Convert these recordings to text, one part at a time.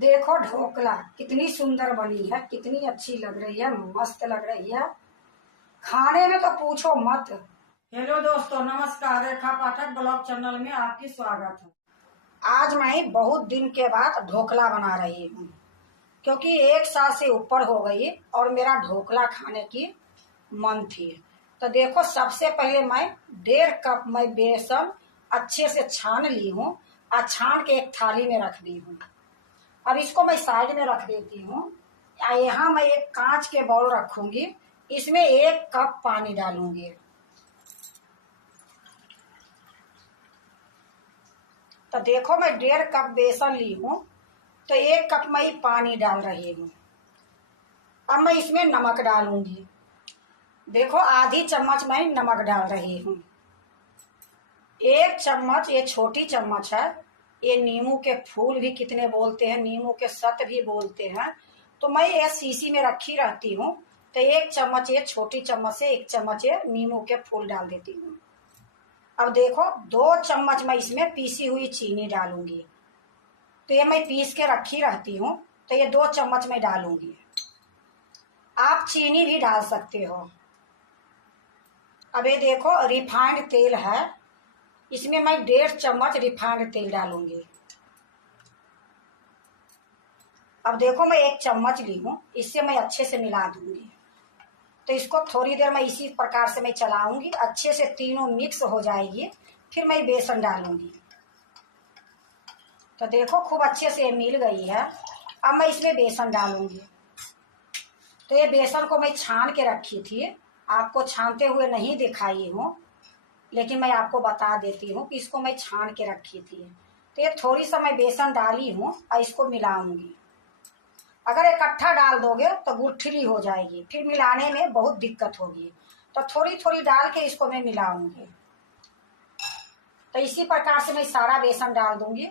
देखो ढोकला कितनी सुंदर बनी है, कितनी अच्छी लग रही है, मस्त लग रही है। खाने में तो पूछो मत। हेलो दोस्तों, नमस्कार। रेखा पाठक ब्लॉग चैनल में आपकी स्वागत है। आज मैं बहुत दिन के बाद ढोकला बना रही हूँ, क्योंकि 1 साल से ऊपर हो गई और मेरा ढोकला खाने की मन थी। तो देखो, सबसे पहले मैं 1.5 कप मैं बेसन अच्छे से छान ली हूँ और छान के एक थाली में रख दी हूँ। अब इसको मैं साइड में रख देती हूँ। यहाँ मैं एक कांच के बाउल रखूंगी, इसमें 1 कप पानी डालूंगी। तो देखो, मैं 1.5 कप बेसन ली हूँ, तो 1 कप मैं ही पानी डाल रही हूँ। अब मैं इसमें नमक डालूंगी। देखो, आधी चम्मच मैं नमक डाल रही हूँ। 1 चम्मच, ये छोटी चम्मच है, ये नींबू के फूल भी कितने बोलते हैं, नींबू के सत भी बोलते हैं। तो मैं ये शीशी में रखी रहती हूँ, तो 1 चम्मच, ये छोटी चम्मच से 1 चम्मच ये नींबू के फूल डाल देती हूँ। अब देखो, 2 चम्मच मैं इसमें पीसी हुई चीनी डालूंगी। तो ये मैं पीस के रखी रहती हूँ, तो ये 2 चम्मच मैं डालूंगी। आप चीनी भी डाल सकते हो। अब ये देखो, रिफाइंड तेल है, इसमें मैं 1.5 चम्मच रिफाइंड तेल डालूंगी। अब देखो, मैं 1 चम्मच ली हूँ, इससे मैं अच्छे से मिला दूंगी। तो इसको थोड़ी देर मैं इसी प्रकार से मैं चलाऊंगी, अच्छे से तीनों मिक्स हो जाएगी, फिर मैं बेसन डालूंगी। तो देखो, खूब अच्छे से मिल गई है। अब मैं इसमें बेसन डालूंगी। तो ये बेसन को मैं छान के रखी थी, आपको छानते हुए नहीं दिखाई हूँ, लेकिन मैं आपको बता देती हूँ कि इसको मैं छान के रखी थी। तो ये थोड़ी सा मैं बेसन डाली हूँ और इसको मिलाऊंगी। अगर इकट्ठा डाल दोगे तो गुठली हो जाएगी, फिर मिलाने में बहुत दिक्कत होगी। तो थोड़ी थोड़ी डाल के इसको मैं मिलाऊंगी। तो इसी प्रकार से मैं सारा बेसन डाल दूंगी।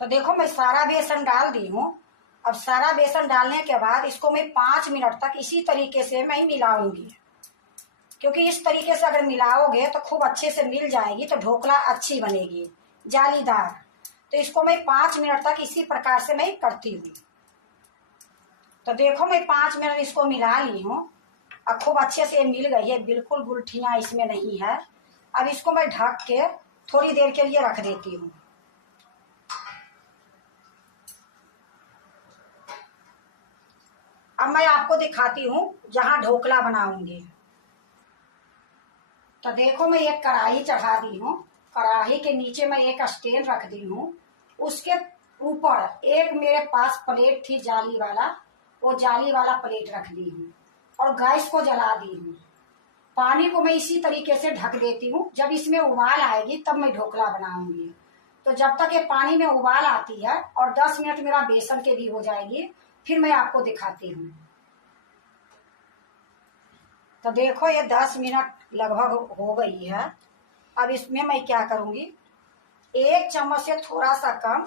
तो देखो, मैं सारा बेसन डाल दी हूँ। अब सारा बेसन डालने के बाद इसको मैं 5 मिनट तक इसी तरीके से मैं मिलाऊंगी, क्योंकि इस तरीके से अगर मिलाओगे तो खूब अच्छे से मिल जाएगी, तो ढोकला अच्छी बनेगी, जालीदार। तो इसको मैं 5 मिनट तक इसी प्रकार से मैं करती हूँ। तो देखो, मैं 5 मिनट इसको मिला ली हूँ और खूब अच्छे से मिल गई है, बिल्कुल गुठलियां इसमें नहीं है। अब इसको मैं ढक के थोड़ी देर के लिए रख देती हूँ। अब मैं आपको दिखाती हूँ जहां ढोकला बनाऊंगी। तो देखो, मैं एक कढ़ाई चढ़ा दी हूँ। कढ़ाई के नीचे मैं एक स्टैंड रख दी हूँ। उसके ऊपर एक मेरे पास प्लेट थी जाली वाला, वो जाली वाला प्लेट रख दी हूँ और गैस को जला दी हूँ। पानी को मैं इसी तरीके से ढक देती हूँ। जब इसमें उबाल आएगी तब मैं ढोकला बनाऊंगी। तो जब तक ये पानी में उबाल आती है और 10 मिनट मेरा बेसन के भी हो जाएगी, फिर मैं आपको दिखाती हूँ। तो देखो, ये 10 मिनट लगभग हो गई है। अब इसमें मैं क्या करूंगी, 1 चम्मच से थोड़ा सा कम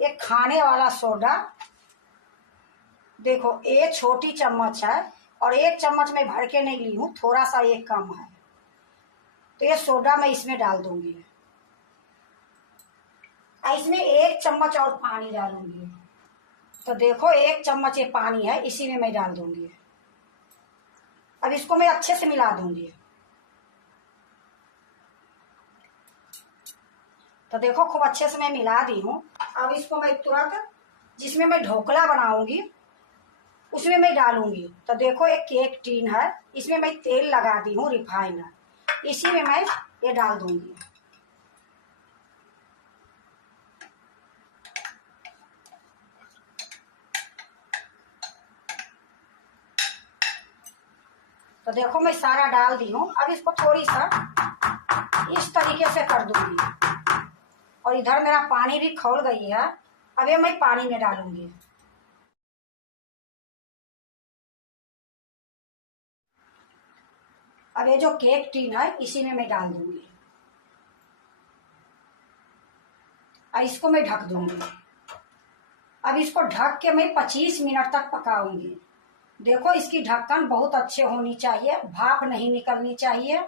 एक खाने वाला सोडा। देखो, ये छोटी चम्मच है और 1 चम्मच मैं भर के नहीं ली हूँ, थोड़ा सा ये कम है। तो ये सोडा मैं इसमें डाल दूंगी। इसमें 1 चम्मच और पानी डालूंगी। तो देखो, 1 चम्मच ये पानी है, इसी में मैं डाल दूंगी। अब इसको मैं अच्छे से मिला दूंगी। तो देखो, खूब अच्छे से मैं मिला दी हूँ। अब इसको मैं तुरंत जिसमें मैं ढोकला बनाऊंगी उसमें मैं डालूंगी। तो देखो, एक केक टीन है, इसमें मैं तेल लगा दी हूँ रिफाइंड, इसी में मैं ये डाल दूंगी। तो देखो, मैं सारा डाल दी हूँ। अब इसको थोड़ी सा इस तरीके से कर दूंगी और इधर मेरा पानी भी खौल गई है। अब ये मैं पानी में डालूंगी। अब ये जो केक टीन है इसी में मैं डाल दूंगी और इसको मैं ढक दूंगी। अब इसको ढक के मैं 25 मिनट तक पकाऊंगी। देखो इसकी ढक्कन बहुत अच्छे होनी चाहिए, भाप नहीं निकलनी चाहिए।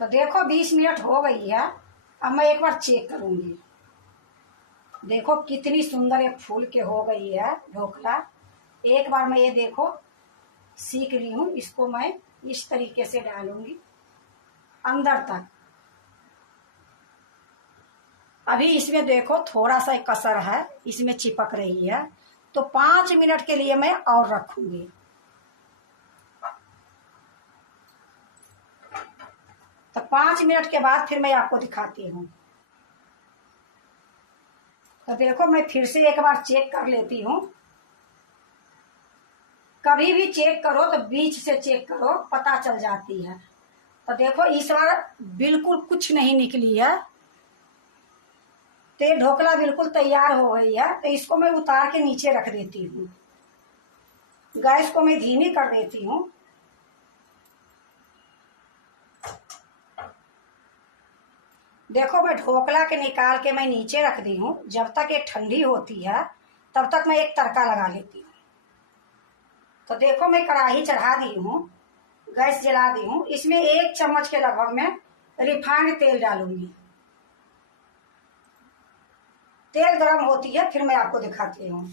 तो देखो 20 मिनट हो गई है। अब मैं एक बार चेक करूंगी। देखो कितनी सुंदर ये फूल के हो गई है ढोकला। एक बार मैं ये देखो सीख ली हूँ। इसको मैं इस तरीके से डालूंगी अंदर तक। अभी इसमें देखो थोड़ा सा एक कसर है, इसमें चिपक रही है। तो 5 मिनट के लिए मैं और रखूंगी। तो 5 मिनट के बाद फिर मैं आपको दिखाती हूँ। तो देखो मैं फिर से एक बार चेक कर लेती हूँ। कभी भी चेक करो तो बीच से चेक करो, पता चल जाती है। तो देखो इस बार बिल्कुल कुछ नहीं निकली है। तो ये ढोकला बिल्कुल तैयार हो गई है। तो इसको मैं उतार के नीचे रख देती हूँ। गैस को मैं धीमी कर देती हूँ। देखो मैं ढोकला के निकाल के मैं नीचे रख दी हूँ। जब तक ये ठंडी होती है तब तक मैं एक तड़का लगा लेती हूँ। तो देखो मैं कढ़ाई चढ़ा दी हूँ, गैस जला दी हूँ। इसमें 1 चम्मच के लगभग मैं रिफाइंड तेल डालूंगी। तेल गरम होती है फिर मैं आपको दिखाती हूँ।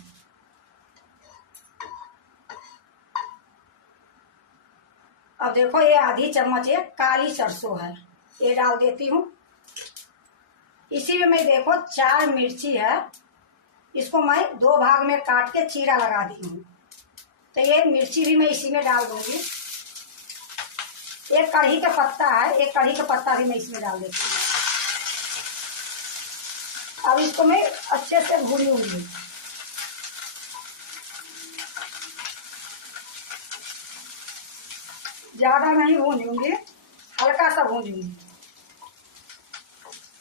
अब देखो ये आधी चम्मच ये काली सरसों है, ये डाल देती हूँ। इसी में मैं देखो 4 मिर्ची है, इसको मैं 2 भाग में काट के चीरा लगा दी हूँ। तो ये मिर्ची भी मैं इसी में डाल दूंगी। एक कढ़ी का पत्ता है, एक कढ़ी का पत्ता भी मैं इसमें डाल देती हूँ। अब इसको मैं अच्छे से भूनूंगी। ज्यादा नहीं भूनूंगी, हल्का सा भूनूंगी।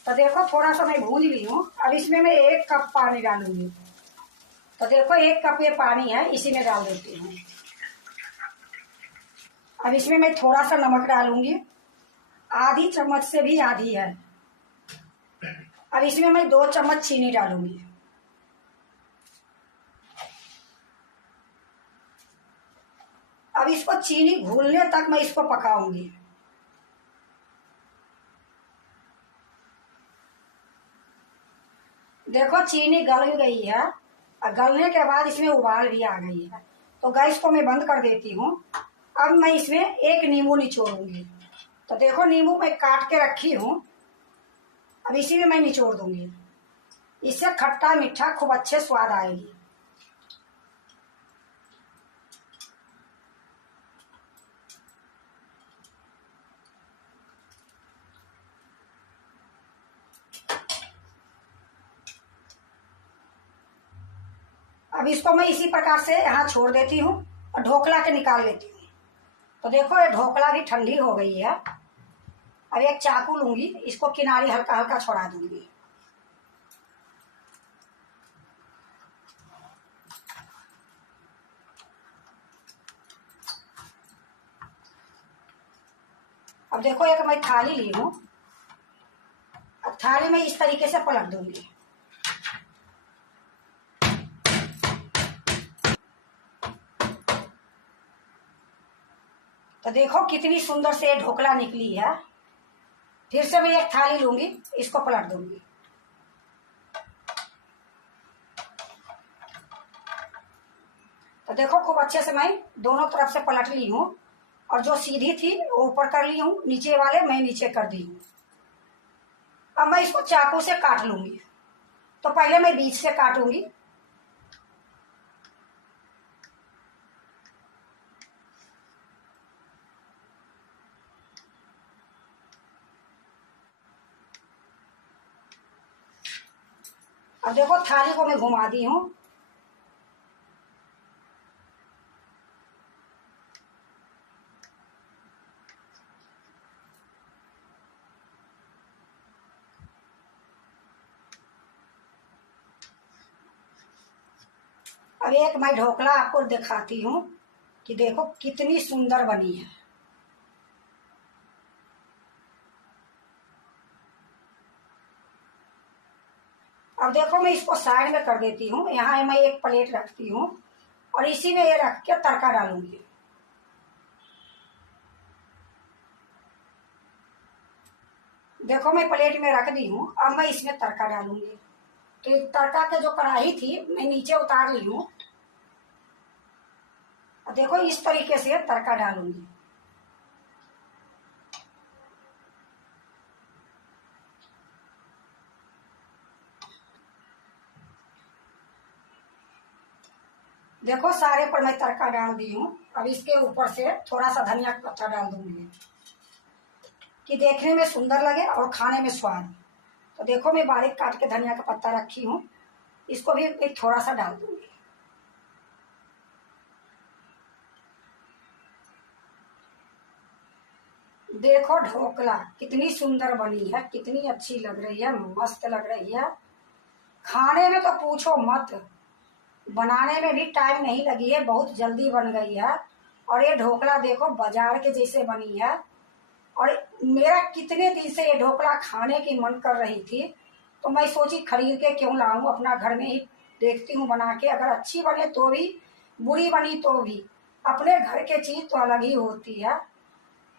तो देखो थोड़ा सा मैं भून ली हूँ। अब इसमें मैं 1 कप पानी डालूंगी। तो देखो 1 कप ये पानी है, इसी में डाल देती हूँ। अब इसमें मैं थोड़ा सा नमक डालूंगी, आधी चम्मच से भी आधी है। अब इसमें मैं 2 चम्मच चीनी डालूंगी। अब इसको चीनी घुलने तक मैं इसको पकाऊंगी। देखो चीनी गल गई है और गलने के बाद इसमें उबाल भी आ गई है। तो गैस को मैं बंद कर देती हूँ। अब मैं इसमें 1 नींबू निचोड़ूंगी। तो देखो नींबू मैं काट के रखी हूँ, अब इसी में मैं निचोड़ दूंगी। इससे खट्टा मीठा खूब अच्छे स्वाद आएगी। अब इसको मैं इसी प्रकार से यहाँ छोड़ देती हूँ और ढोकला के निकाल लेती हूँ। तो देखो ये ढोकला भी ठंडी हो गई है। अब एक चाकू लूंगी, इसको किनारे हल्का हल्का छोड़ा दूंगी। अब देखो एक मैं थाली ली हूँ, अब थाली में इस तरीके से पलट दूंगी। तो देखो कितनी सुंदर से ढोकला निकली है। फिर से मैं एक थाली लूंगी, इसको पलट दूंगी। तो देखो खूब अच्छे से मैं दोनों तरफ से पलट ली हूँ और जो सीधी थी वो ऊपर कर ली हूँ, नीचे वाले मैं नीचे कर दी हूँ। अब मैं इसको चाकू से काट लूंगी। तो पहले मैं बीच से काटूंगी। अब देखो थाली को मैं घुमा दी हूँ। अब एक मैं ढोकला आपको दिखाती हूँ कि देखो कितनी सुंदर बनी है। अब देखो मैं इसको साइड में कर देती हूँ। यहाँ मैं एक प्लेट रखती हूँ और इसी में ये रख के तड़का डालूंगी। देखो मैं प्लेट में रख दी हूँ, अब मैं इसमें तड़का डालूंगी। तो ये तड़का के जो कढ़ाई थी मैं नीचे उतार ली हूँ। और देखो इस तरीके से तड़का डालूंगी। देखो सारे पर मैं तड़का डाल दी हूँ। अब इसके ऊपर से थोड़ा सा धनिया का पत्ता डाल दूंगी कि देखने में सुंदर लगे और खाने में स्वाद। तो देखो मैं बारीक काट के धनिया का पत्ता रखी हूँ, इसको भी एक थोड़ा सा डाल दूंगी। देखो ढोकला कितनी सुंदर बनी है, कितनी अच्छी लग रही है, मस्त लग रही है। खाने में तो पूछो मत, बनाने में भी टाइम नहीं लगी है, बहुत जल्दी बन गई है। और ये ढोकला देखो बाजार के जैसे बनी है। और मेरा कितने दिन से ये ढोकला खाने की मन कर रही थी, तो मैं सोची खरीद के क्यों लाऊं, अपना घर में ही देखती हूँ बना के। अगर अच्छी बने तो भी, बुरी बनी तो भी, अपने घर के चीज तो अलग ही होती है।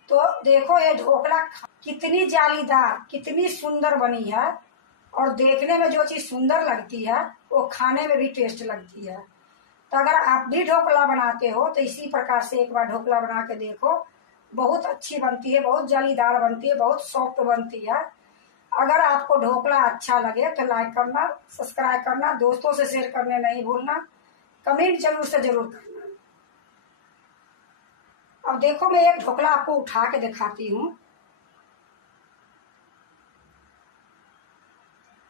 तो देखो ये ढोकला कितनी जालीदार, कितनी सुंदर बनी है। और देखने में जो चीज सुंदर लगती है वो खाने में भी टेस्ट लगती है। तो अगर आप भी ढोकला बनाते हो तो इसी प्रकार से एक बार ढोकला बना के देखो, बहुत अच्छी बनती है, बहुत जालीदार बनती है, बहुत सॉफ्ट बनती है। अगर आपको ढोकला अच्छा लगे तो लाइक करना, सब्सक्राइब करना, दोस्तों से शेयर करने नहीं भूलना, कमेंट जरूर से जरूर करना। अब देखो मैं एक ढोकला आपको उठा के दिखाती हूँ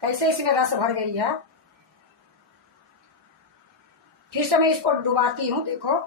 कैसे इसमें रस भर गई है। फिर से मैं इसको डुबाती हूँ, देखो